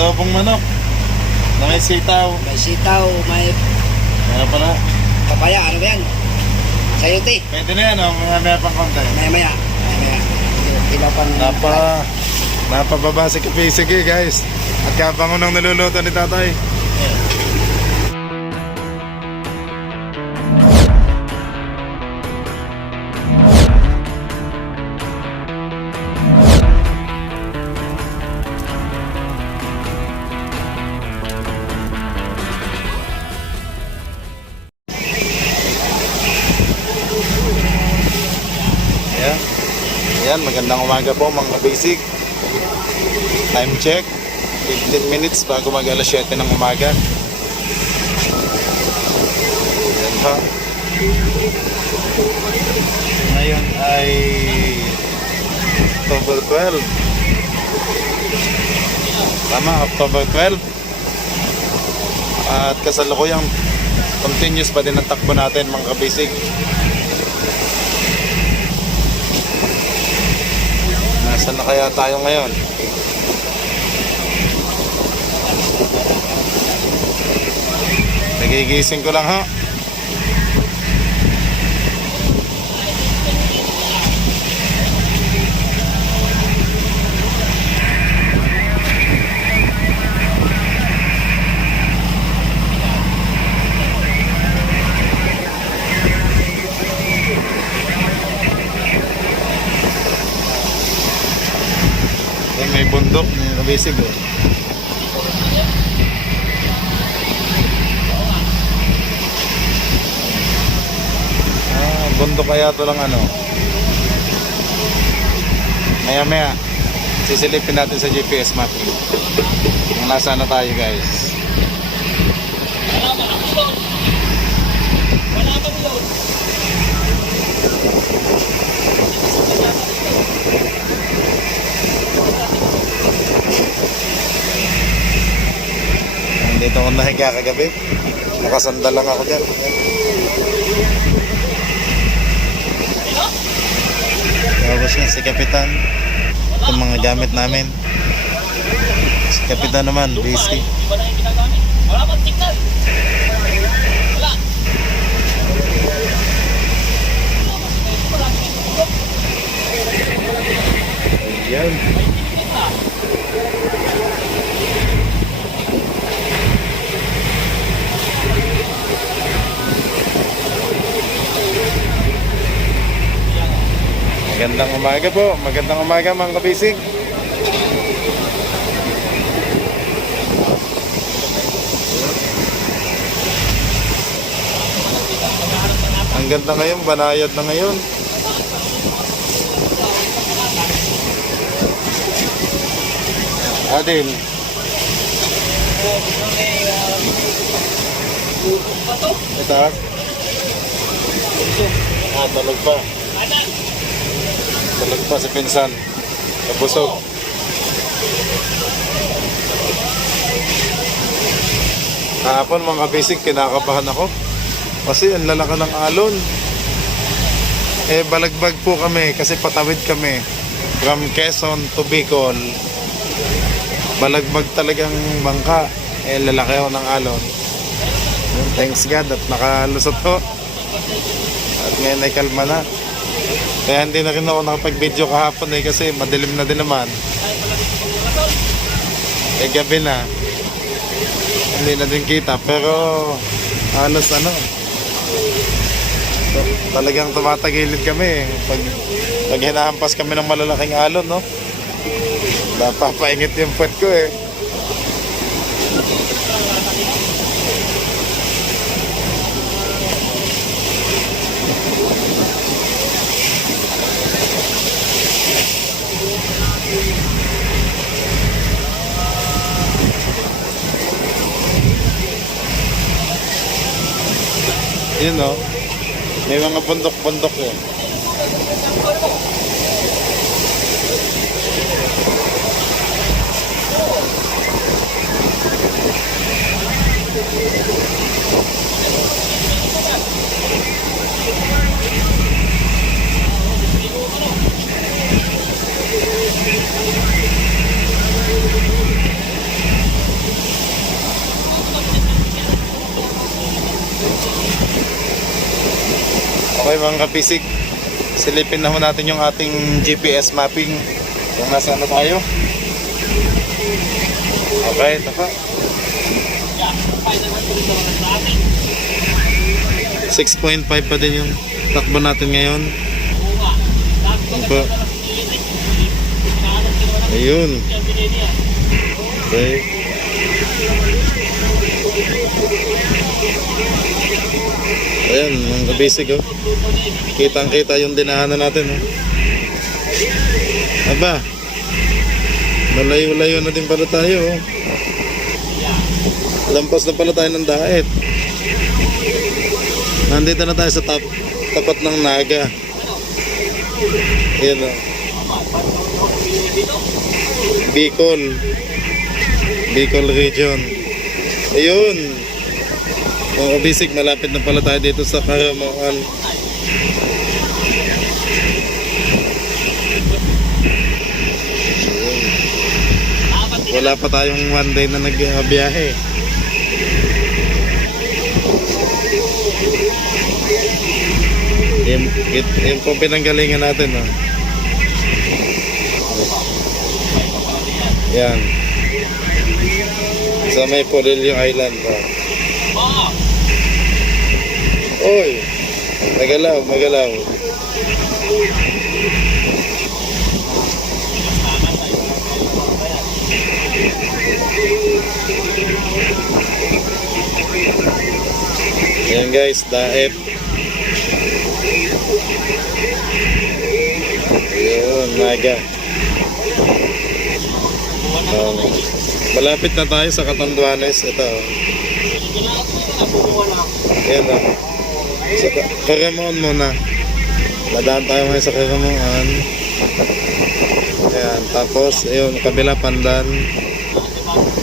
Adobong manok. Na may sitaw. May sitaw, may Kaya pala. papaya, ano ba yan? Sayote. Pwede na yan, oh. Maya pang konti. Maya-maya. Iba pang... Napababa si Kapisig guys. At kapangunang niluluto ni tatay. Ayan, magandang umaga po mga kabisig. Time check 15 minutes bago mag alas 7 ng umaga. Ayan pa. Ngayon ay October 12. Tama, October 12. At kasalukuyang continuous pa din ang takbo natin mga kabisig. Nasaan na kaya tayo ngayon? Nagigising ko lang ha. May bundok, may kabisig oh. Bundok kaya ito lang ano. Maya maya sisilipin natin sa GPS mapping kung nasa na tayo guys. Dito ako nahiga kagabi. Nakasandal lang ako dyan. Tapos yan si Kapitan. Itong mga gamit namin. Si Kapitan naman, busy. Wala pang signal. Wala. Yan. Magandang umaga po. Magandang umaga mga kabisig. Ang ganda ngayon, banayad na ngayon. Adil. Ito. Talog pa. Talog pa si Pinsan. Nabusog. Kahapon mga kabisig, kinakabahan ako. Kasi ang lalaki ng alon. Balagbag po kami kasi patawid kami. From Quezon to Bicol. Balagbag talagang bangka. Lalaki ako ng alon. Thanks God at nakalusot ko. At ngayon ay kalma na. Kaya hindi na rin ako nakapag-video kahapon kasi madilim na din naman. Gabi na. Hindi na din kita pero halos talagang tumatagilid kami pag hinahampas kami ng malalaking alon, no? Napapaingit yung puwet ko Yun no, may mga bundok-bundok yun. mga kapisig, silipin na ho natin yung ating GPS mapping kung nasa ano tayo. Okay, ito pa. 6.5 pa din yung takbo natin ngayon. Ito. Ayun. Okay. Ayan, mga kabisig, oh. Kitang-kita yung dinahanan natin, oh. Aba, malayo-layo na din pala tayo, oh. Lampas na pala tayo ng daet. Nandito na tayo sa tapat ng Naga. Ayan, oh. Bicol region. Ayun. Mga kabisig, malapit na pala tayo dito sa Caramoan. Wala pa tayong one day na nagbiyahe. Yun po pinanggalingan natin, oh. Yan. Sa may Polillo Island, oh. Oy, magalaw. Ayan guys, daet. Ayun, Naga. Malapit na tayo sa Catanduanes. Ito. Ayan na. Sa Caramoan muna. Nadaan tayo ngayon sa Caramoan. Ayan. Tapos, ayun, kabila Pandan.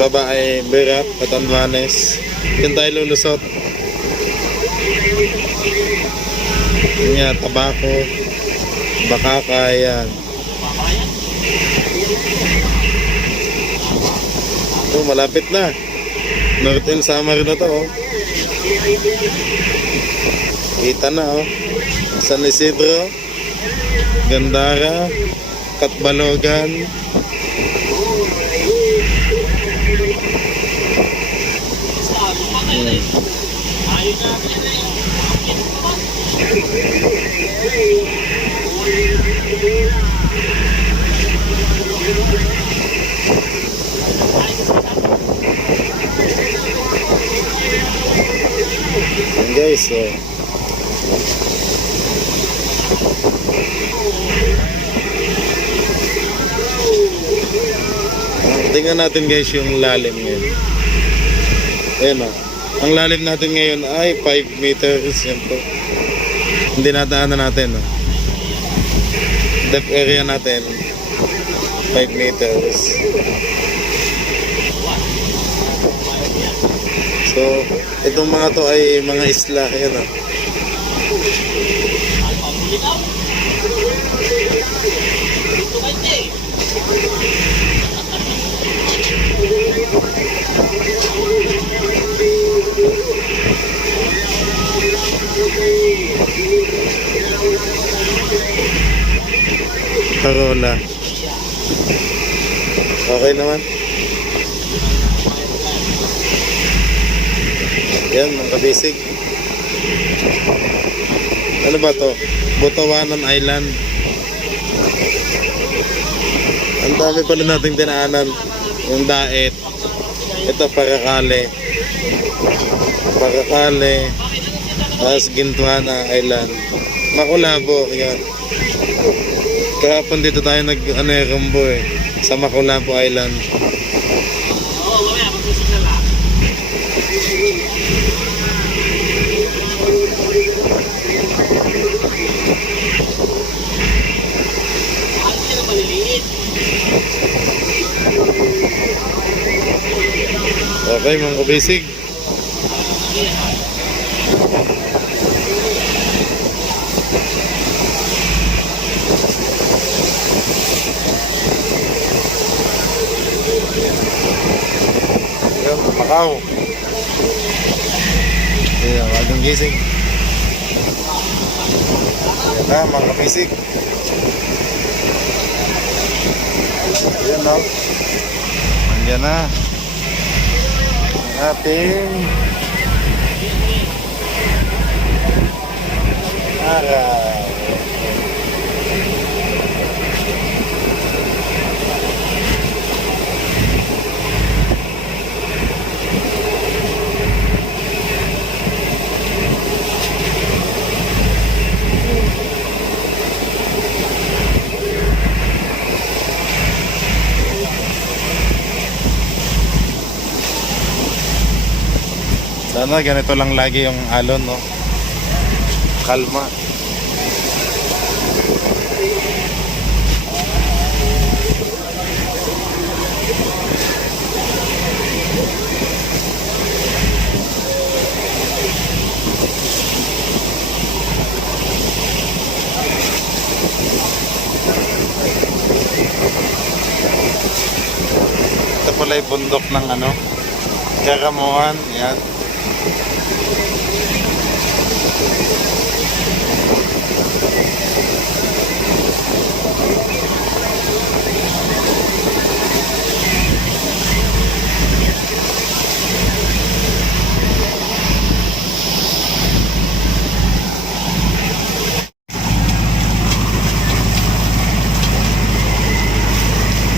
Baba ay Berat, Catanduanes. Yun tayo lulusot. Yun nga, Tabako. Bakaka, ayan. Ito, malapit na. North Hill Summer na to, oh. Kita na, oh. San Isidro, Gandara, Katbalogan. Yan guys, oh. Tingnan natin guys yung lalim ngayon. Ayan, oh. Ang lalim natin ngayon ay 5 meters. Yan po. Hindi nadaanan natin, oh. Depth area natin 5 meters. So, itong mga to ay mga isla. Ayan, oh. Carola. Okay naman. Yan, mga kabisig. Ano ba to? Botawanan Island. Ang dami pala nating dinaanan. Yung daet. Ito, Paracale. Tapos Gintuana Island. Makulabo. Yan. Kahapon dito tayo nag-rumbo, eh. Sa Makulabo Island. Okay mga kabisig. Ayan, Macau. Ayan, wagang gising. Ayan na mga kabisig. Ayan no. Ayan na. Ating araw. Sana ganito lang lagi yung alon, no? Kalma. Ito pala yung bundok ng ano, Karamuan. Yan.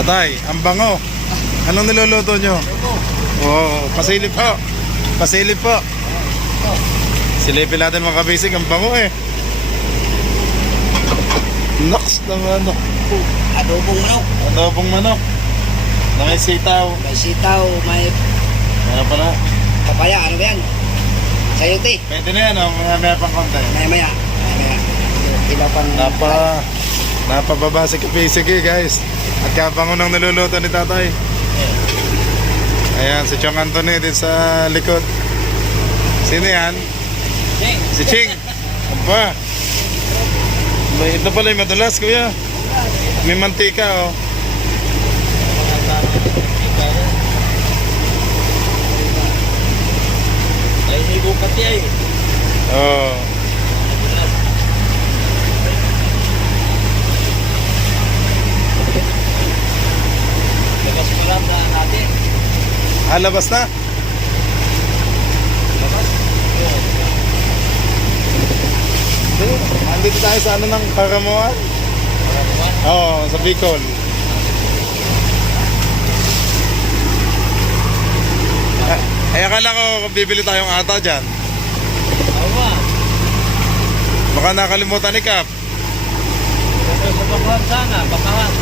Tatay, ang bango. Anong niluluto nyo? Oh, pasilip po. Pasilip po. Silipin natin mga kabisig, ang bango eh. Nox na manok. Adobong manok. Adobong manok. Na may sitaw. May sitaw, may Kaya pala. papaya. Ano ba yan? Sayote. Pwede na yan, oh. Maya pang konti. Maya-maya. Maya-maya. Ilaw pang... Napababa si kabisig eh guys. At kabango ng niluluto ni tatay. Ayan, si Chong Anthony din sa likod. Sino yan? Si Ching. Aba. Ito pala yung madalas, kuya. May mantika, oh. Ay, may bukat niya eh. Oh. Labas mo lang na natin. Labas na. Labas. Andito tayo sa ano ng Karamuan? Karamuan? Oo, sa Bicol. Ay, akala ko bibili tayong ata dyan. Awa. Baka nakalimutan ni Kap. Sa bakahan sana, bakahan.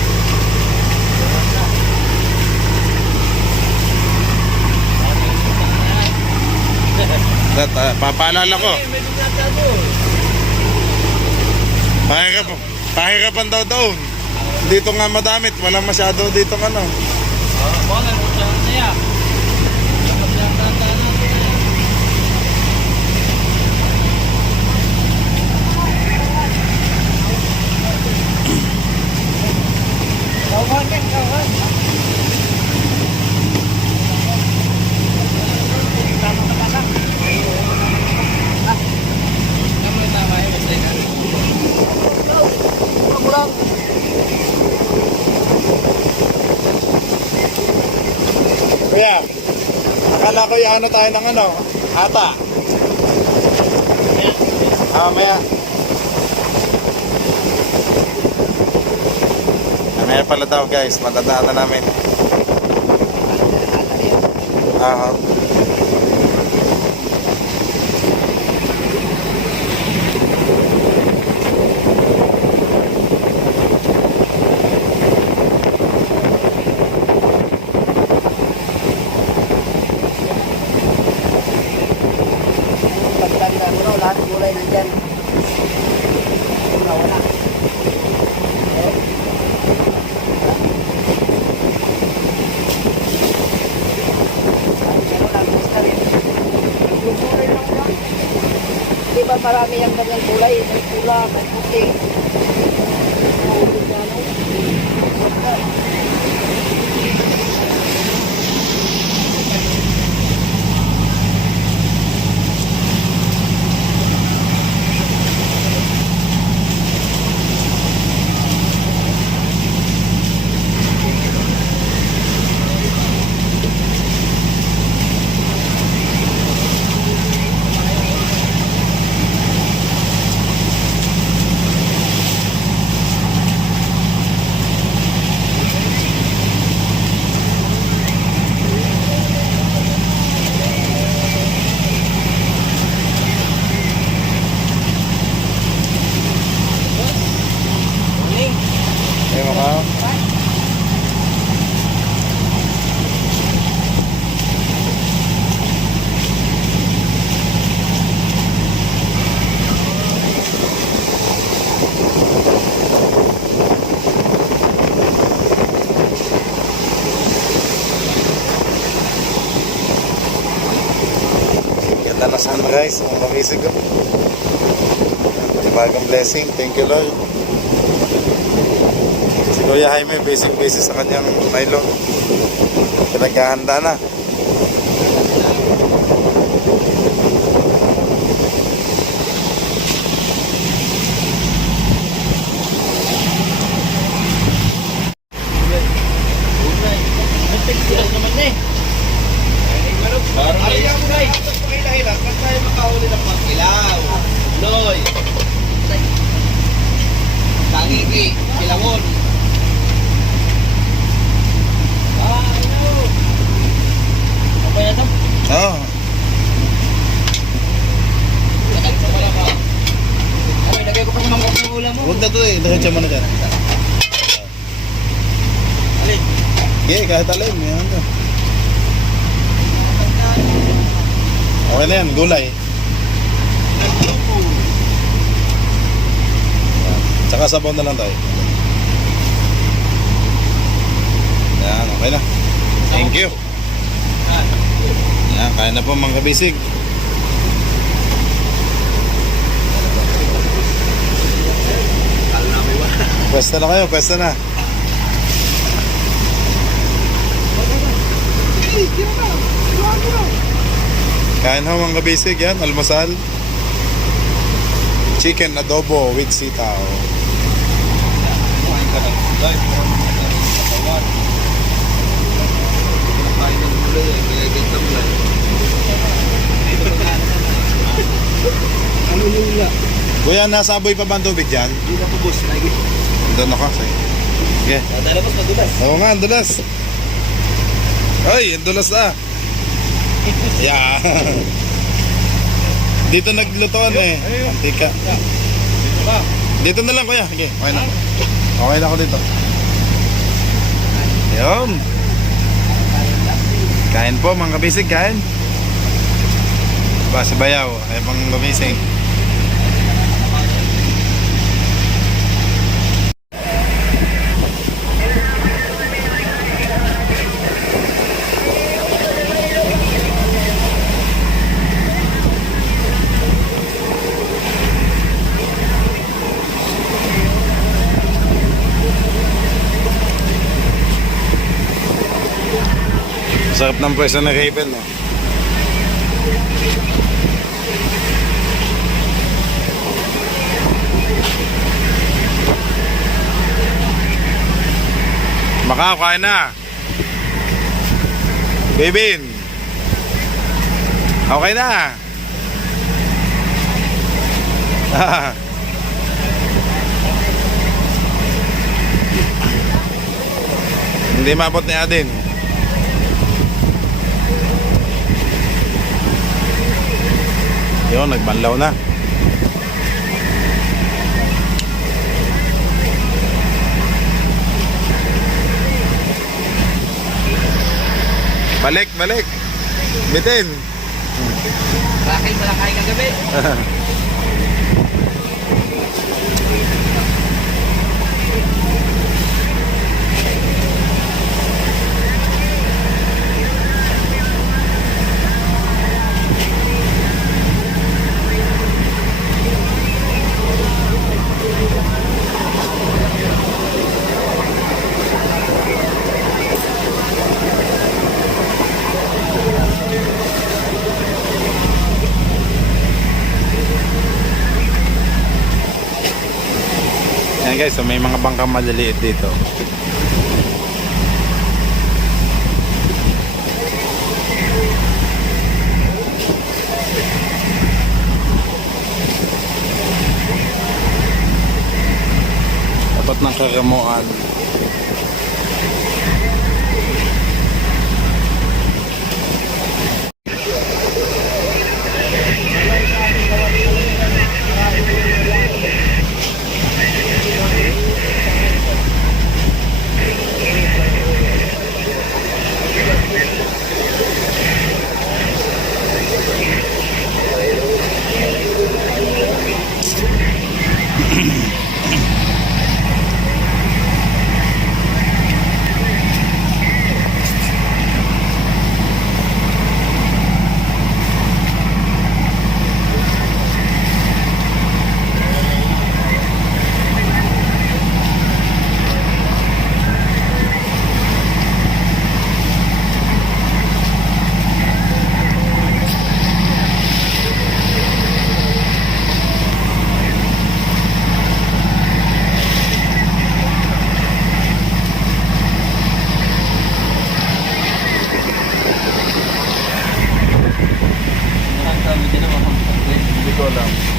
Papaalala ko. May bigata doon. Pahirapan daw doon. Dito nga madamit. Walang masyado dito ano. Baka nagpuntahan niya. Dapat yung tata natin na. Kawan yan, kawan. Tama yung masaya ka. Kuya, akala ko yung ano tayo ng ano, ata. Maya. Maya pala daw guys, matandaan na namin. Pagtanda mo na, lahat gulay nandyan. Wala. Di ba marami yung kanyang gulay? May pula, may puti. Ganda na sunrise, mga kabisig ko. Bagong blessing, thank you Lord. Si Kuya Jaime, busy sa kanyang nylon. Pinaghahanda na. Nagpagsilas naman na eh. Parang Ayaw mo na ito pakilahilan pag tayo makahuli ng pagkilaw. Loy. Tangigi, kilawon. Ano? Apa yan? Oo. Nakalit sa pala ka. Okay, lagay ko pa sa mangkok ng ulam mo. Huwag na to eh, diretso mo na dyan. Alin? Okay, kahit alin, yan to. Okay na yan, gulay. Tsaka sabaw na lang tayo. Yan, okay na. Thank you. Yan, kaya na po mga kabisig. Pwesta na kayo, pwesta na. Kain ho mga kabisig, yan, almusal. Chicken adobo with sitaw. Kumain ka ng gulay. Katawan. Kumain ng gulay. Kaya ganda mo lang. Ano nila? Kuya, nasa aboy pa ba ang tubig dyan? Hindi na po boss. Lagi. Doon ako. Sige. Dadalabas na dulas. Oo nga, ang dulas. Ay, ang dulas na. Yeah. Dito naglutuan eh. Antika. Dito ba? Dito na lang kuya. Sige, okay na. Okay na ako dito. Yun. Kain po mga kabisig, kain. Ba, si Bayaw. Ay pang kabisig. Sarap ng pwesto na Raven, no? Makakain na. Bebin. Okay na. Hindi mabot ni Adin. Yun, nagbanlaw na. Balik, balik. Bitin. Bakit malakay kagabi? Yan guys, so may mga bangkang maliliit dito. Dapat ng karamuan. lang.